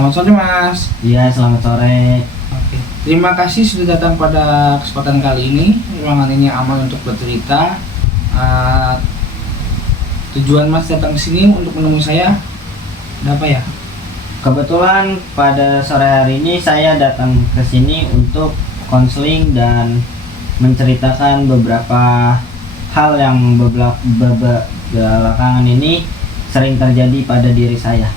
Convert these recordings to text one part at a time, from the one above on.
Selamat sore Mas. Iya, selamat sore. Oke. Terima kasih sudah datang pada kesempatan kali ini. Ruangan ini aman untuk bercerita. Uh, Tujuan Mas datang ke sini untuk menemui saya, ada apa ya? Kebetulan pada sore hari ini saya datang ke sini untuk konseling dan menceritakan beberapa hal yang belakangan ini sering terjadi pada diri saya.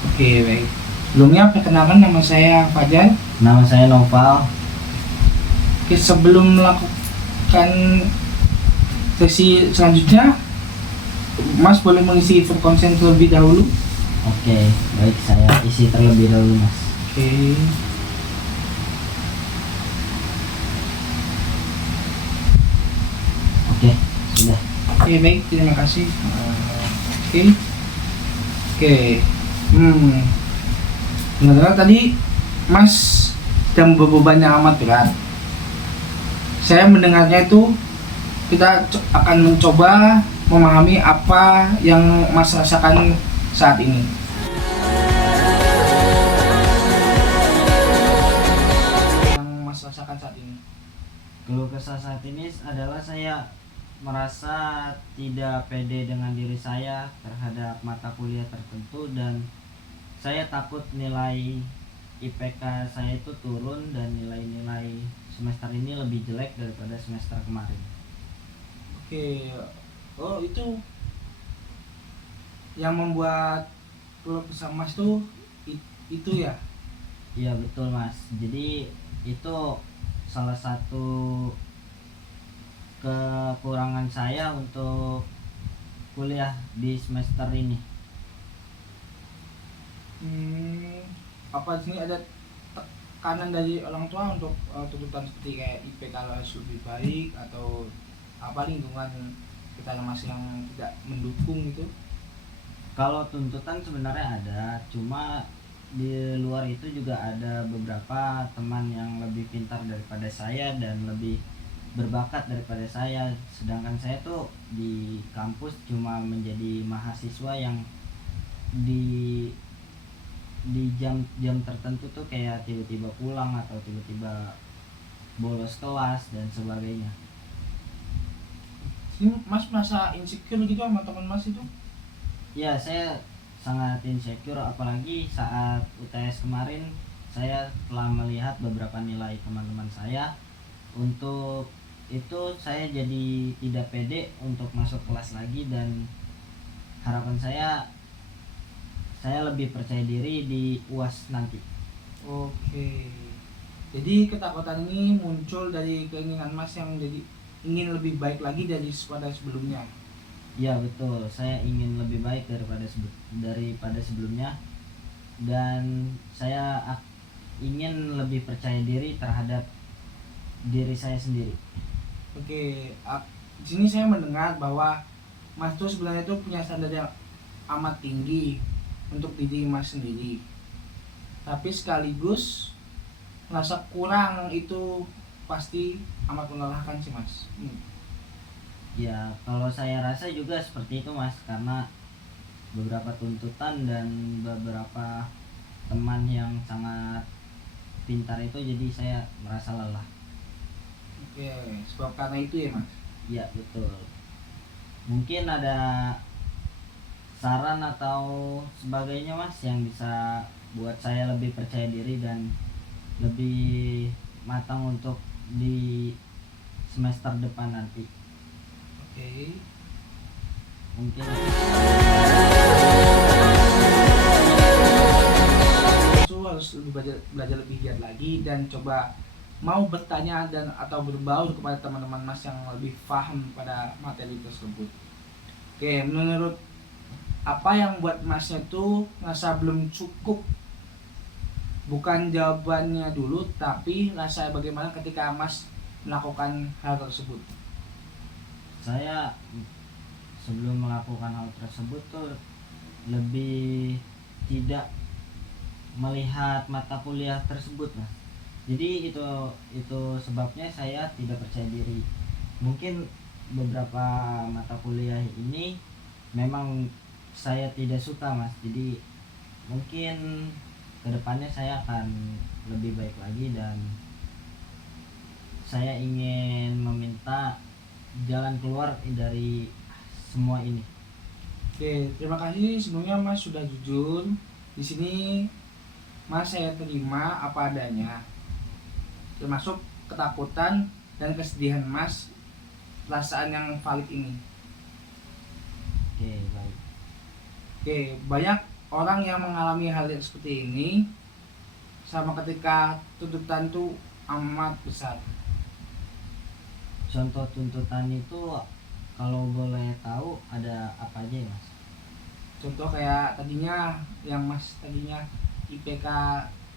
Oke, baik. Sebelumnya perkenalkan, nama saya Fajar. Nama saya Noval. Oke, sebelum melakukan sesi selanjutnya, Mas boleh mengisi form consent terlebih dahulu. Oke, baik, saya isi terlebih dahulu, Mas. Oke. Oke, sudah. Oke, baik, terima kasih. Oke. Oke. Benar-benar tadi Mas sedang beban yang amat berat. Saya mendengarnya itu kita akan mencoba memahami apa yang Mas rasakan saat ini. Yang Mas rasakan saat ini. Keluh kesah saat ini adalah saya merasa tidak pede dengan diri saya terhadap mata kuliah tertentu, dan saya takut nilai IPK saya itu turun dan nilai-nilai semester ini lebih jelek daripada semester kemarin. Oke. Oh, itu yang membuat keluh kesah Mas tuh itu ya? Iya betul Mas, jadi itu salah satu kekurangan saya untuk kuliah di semester ini. Apa di sini ada tekanan dari orang tua untuk tuntutan seperti kayak IPK harus lebih baik, atau apa lingkungan kita masih yang tidak mendukung gitu? Kalau tuntutan sebenarnya ada, cuma di luar itu juga ada beberapa teman yang lebih pintar daripada saya dan lebih berbakat daripada saya, sedangkan saya tuh di kampus cuma menjadi mahasiswa yang di jam-jam tertentu tuh kayak tiba-tiba pulang atau tiba-tiba bolos kelas dan sebagainya. Ini Mas merasa insecure gitu sama teman Mas itu? Ya, saya sangat insecure, apalagi saat UTS kemarin saya telah melihat beberapa nilai teman-teman saya. Untuk itu saya jadi tidak pede untuk masuk kelas lagi, dan harapan saya lebih percaya diri di UAS nanti. Oke. Jadi ketakutan ini muncul dari keinginan Mas yang jadi ingin lebih baik lagi daripada sebelumnya. Ya betul, saya ingin lebih baik daripada sebelumnya, dan saya ingin lebih percaya diri terhadap diri saya sendiri. Oke, di sini saya mendengar bahwa Mas tuh sebenarnya itu punya standar yang amat tinggi untuk diri Mas sendiri, tapi sekaligus merasa kurang, itu pasti amat melelahkan sih Mas. Ya, kalau saya rasa juga seperti itu Mas, karena beberapa tuntutan dan beberapa teman yang sangat pintar itu jadi saya merasa lelah. Oke, sebab karena itu ya Mas. Ya betul. Mungkin ada saran atau sebagainya Mas yang bisa buat saya lebih percaya diri dan lebih matang untuk di semester depan nanti. Oke. Mungkin Itu harus lebih belajar lebih giat lagi dan coba mau bertanya dan atau berbaur kepada teman-teman Mas yang lebih paham pada materi tersebut. Oke, menurut apa yang buat Masnya tuh ngerasa belum cukup? Bukan jawabannya dulu, tapi rasa bagaimana ketika Mas melakukan hal tersebut? saya sebelum melakukan hal tersebut tuh lebih tidak melihat mata kuliah tersebut Mas. Jadi itu sebabnya saya tidak percaya diri. Mungkin beberapa mata kuliah ini memang saya tidak suka Mas, jadi mungkin kedepannya saya akan lebih baik lagi, dan saya ingin meminta jalan keluar dari semua ini. Oke, terima kasih sebelumnya Mas sudah jujur. Di sini Mas saya terima apa adanya, termasuk ketakutan dan kesedihan Mas, perasaan yang valid ini. Oke, baik. Oke, banyak orang yang mengalami hal yang seperti ini sama ketika tuntutan itu amat besar. Contoh tuntutan itu kalau boleh tahu ada apa aja ya, Mas? Contoh kayak tadinya yang Mas tadinya IPK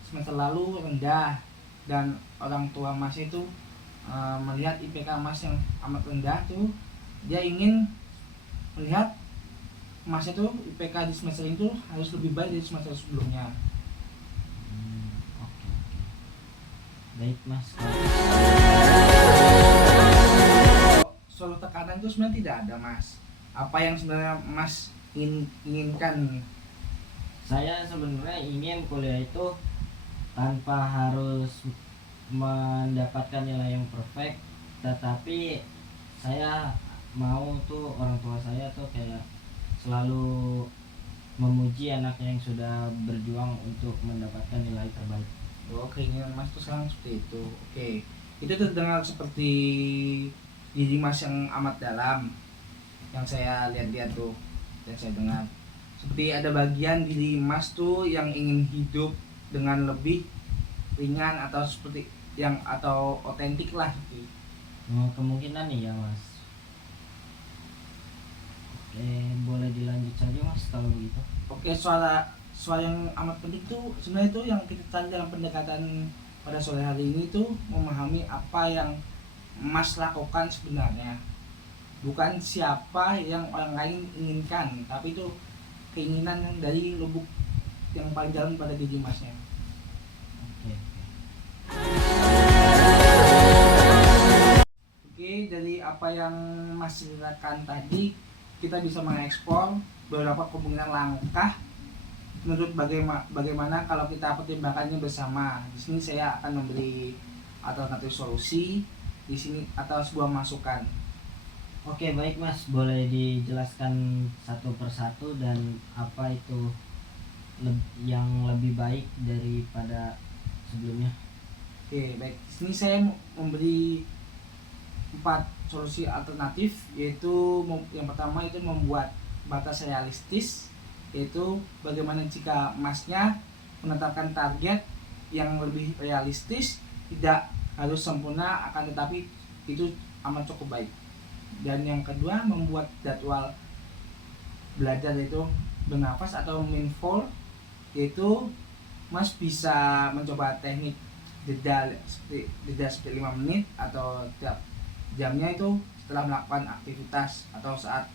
semester lalu rendah, dan orang tua Mas itu melihat IPK Mas yang amat rendah tuh, dia ingin melihat Mas itu IPK di semester itu harus lebih baik dari semester sebelumnya. Oke, oke. Baik, Mas. Soal tekanan itu sebenarnya tidak ada Mas. Apa yang sebenarnya Mas inginkan? Saya sebenarnya ingin kuliah itu tanpa harus mendapatkan nilai yang perfect, tetapi saya mau tuh orang tua saya tuh kayak selalu memuji anaknya yang sudah berjuang untuk mendapatkan nilai terbaik. Oh, keinginan Mas tuh sekarang seperti itu. Oke, itu terdengar seperti diri Mas yang amat dalam, yang saya lihat-lihat tuh, yang saya dengar. Seperti ada bagian diri Mas tuh yang ingin hidup dengan lebih ringan atau seperti yang atau otentik lah gitu. Kemungkinan nih ya, Mas. Oke, boleh dilanjut saja, Mas, kalau begitu. Oke, soal yang amat penting tuh sebenarnya itu yang kita cari dalam pendekatan pada sore hari ini tuh memahami apa yang Mas lakukan sebenarnya, bukan siapa yang orang lain inginkan, tapi itu keinginan yang dari lubuk yang paling dalam pada diri Masnya. Oke, Oke, dari apa yang Mas ceritakan tadi, kita bisa mengekspor beberapa kemungkinan langkah menurut bagaimana kalau kita pertimbangkannya bersama. Di sini saya akan memberi alternatif solusi di sini atau sebuah masukan. Oke, baik, Mas. Boleh dijelaskan satu persatu dan apa itu yang lebih baik daripada sebelumnya? Oke, baik. Di sini saya memberi 4 solusi alternatif, yaitu yang pertama itu membuat batas realistis, yaitu bagaimana jika Masnya menetapkan target yang lebih realistis, tidak harus sempurna akan tetapi itu amat cukup baik. Dan yang kedua membuat jadwal belajar, yaitu bernafas atau mindful, yaitu Mas bisa mencoba teknik jeda seperti 5 menit atau tiap jamnya itu setelah melakukan aktivitas atau saat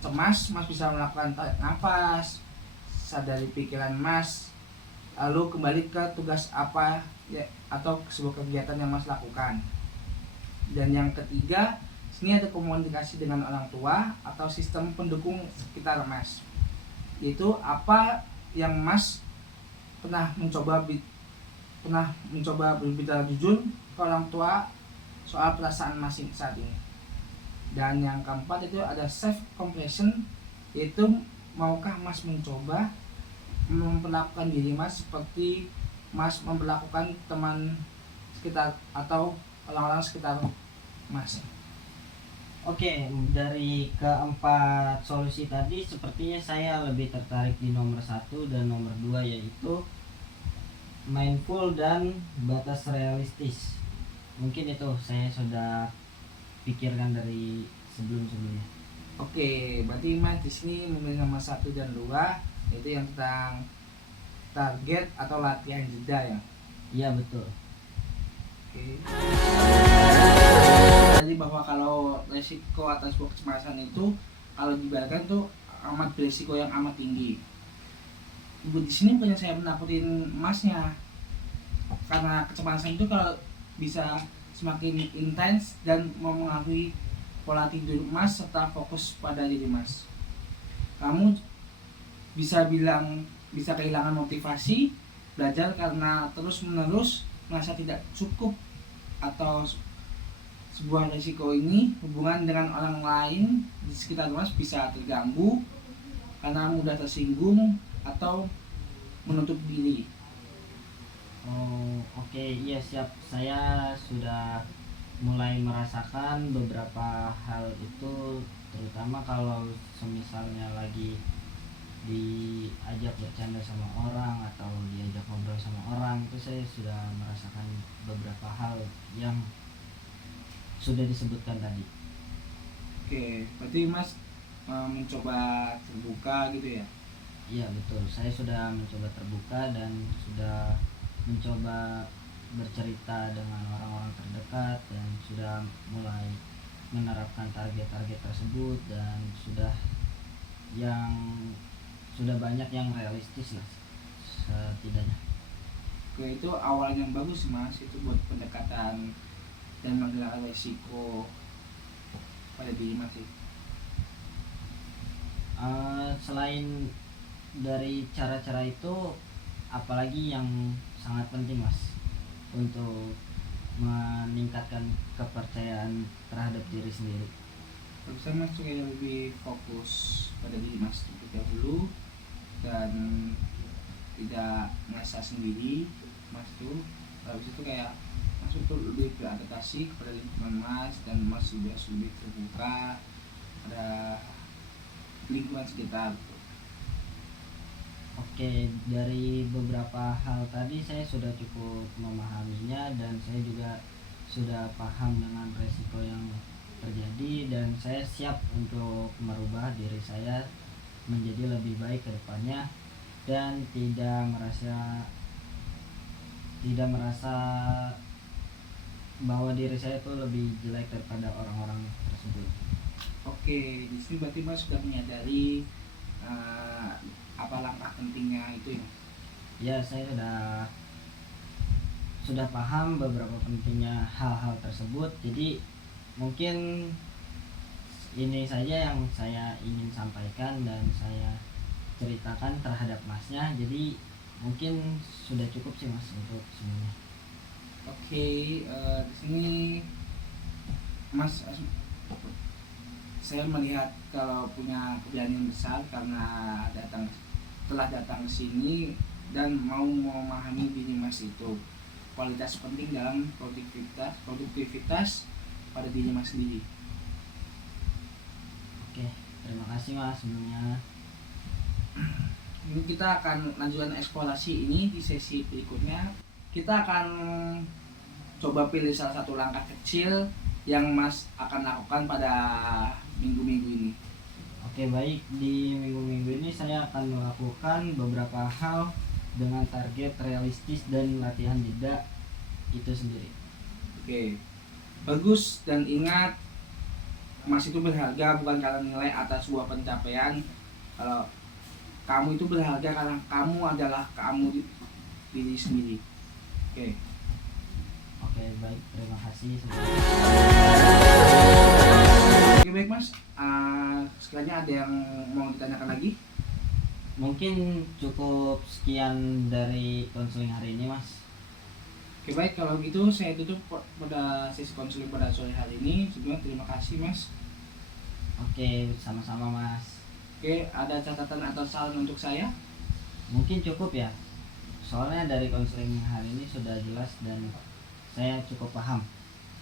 cemas. Mas bisa melakukan tarik nafas, sadari pikiran Mas, lalu kembali ke tugas apa ya, atau sebuah kegiatan yang Mas lakukan. Dan yang ketiga, sini ada komunikasi dengan orang tua atau sistem pendukung sekitar Mas, yaitu apa yang Mas pernah mencoba berbicara jujur ke orang tua soal perasaan Mas saat ini. Dan yang keempat itu ada self compassion, yaitu maukah Mas mencoba memperlakukan diri Mas seperti Mas memperlakukan teman sekitar atau orang-orang sekitar Mas. Oke, dari keempat solusi tadi sepertinya saya lebih tertarik di nomor 1 dan nomor 2, yaitu mindful dan batas realistis. Mungkin itu saya sudah pikirkan dari sebelum-sebelumnya. Oke, berarti Mas di sini memilih nomor 1 dan 2, yaitu yang tentang target atau latihan jeda ya. Iya, betul. Oke. Jadi bahwa kalau resiko atas sebuah kecemasan itu kalau dibayarkan tuh amat beresiko yang amat tinggi. Ibu di sini bukannya saya menakutin Masnya, karena kecemasan itu kalau bisa semakin intens dan mempengaruhi pola tidur Mas serta fokus pada diri Mas. Kamu bisa bilang bisa kehilangan motivasi belajar karena terus-menerus merasa tidak cukup, atau sebuah risiko ini hubungan dengan orang lain di sekitar Mas bisa terganggu karena mudah tersinggung atau menutup diri. Oh, oke, iya siap. Saya sudah mulai merasakan beberapa hal itu, terutama kalau semisalnya lagi diajak bercanda sama orang atau diajak ngobrol sama orang, itu saya sudah merasakan beberapa hal yang sudah disebutkan tadi. Oke, berarti Mas mencoba terbuka gitu ya. Iya betul, saya sudah mencoba terbuka dan sudah mencoba bercerita dengan orang-orang terdekat dan sudah mulai menerapkan target-target tersebut, dan yang sudah banyak yang realistis lah setidaknya. Oke, itu awal yang bagus Mas, itu buat pendekatan dan menghilangkan resiko pada diri Mas sih. Selain dari cara-cara itu, apalagi yang sangat penting Mas untuk meningkatkan kepercayaan terhadap diri sendiri? Bisa Mas kayak lebih fokus pada diri Mas terlebih dahulu dan tidak merasa sendiri Mas tuh. Habis itu kayak Mas tuh lebih beradaptasi kepada lingkungan Mas, dan Mas juga lebih terbuka pada lingkungan sekitar. Oke, dari beberapa hal tadi saya sudah cukup memahaminya, dan saya juga sudah paham dengan resiko yang terjadi, dan saya siap untuk merubah diri saya menjadi lebih baik ke depannya, dan tidak merasa bahwa diri saya itu lebih jelek daripada orang-orang tersebut. Oke, di sini berarti Mas sudah menyadari apa langkah pentingnya itu ya. Ya, saya sudah paham beberapa pentingnya hal-hal tersebut. Jadi mungkin ini saja yang saya ingin sampaikan dan saya ceritakan terhadap Masnya. Jadi mungkin sudah cukup sih Mas untuk semuanya. Oke, di sini Mas, saya melihat kalau punya keberanian besar karena telah datang ke sini dan mau memahami diri Mas itu. Kualitas penting dalam produktivitas pada diri Mas sendiri. Oke, terima kasih Mas sebelumnya. Ini kita akan lanjutkan eksplorasi ini di sesi berikutnya. Kita akan coba pilih salah satu langkah kecil yang Mas akan lakukan pada minggu-minggu ini. Oke, baik, di minggu-minggu ini saya akan melakukan beberapa hal dengan target realistis dan latihan jeda itu sendiri. Oke, bagus, dan ingat Mas itu berharga bukan karena nilai atas sebuah pencapaian. Kalau kamu itu berharga karena kamu adalah kamu diri sendiri. Oke, baik, terima kasih sebelumnya. Oke, baik Mas, sekiranya ada yang mau ditanyakan lagi? Mungkin cukup sekian dari konseling hari ini Mas. Oke, baik, kalau gitu saya tutup pada sesi konseling pada sore hari ini. Sebelumnya terima kasih Mas. Oke, sama-sama Mas. Oke, ada catatan atau saran untuk saya? Mungkin cukup ya, soalnya dari konseling hari ini sudah jelas dan saya cukup paham.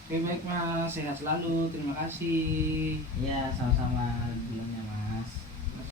Oke, baik Mas, sehat selalu, terima kasih. Iya, sama-sama sebelumnya.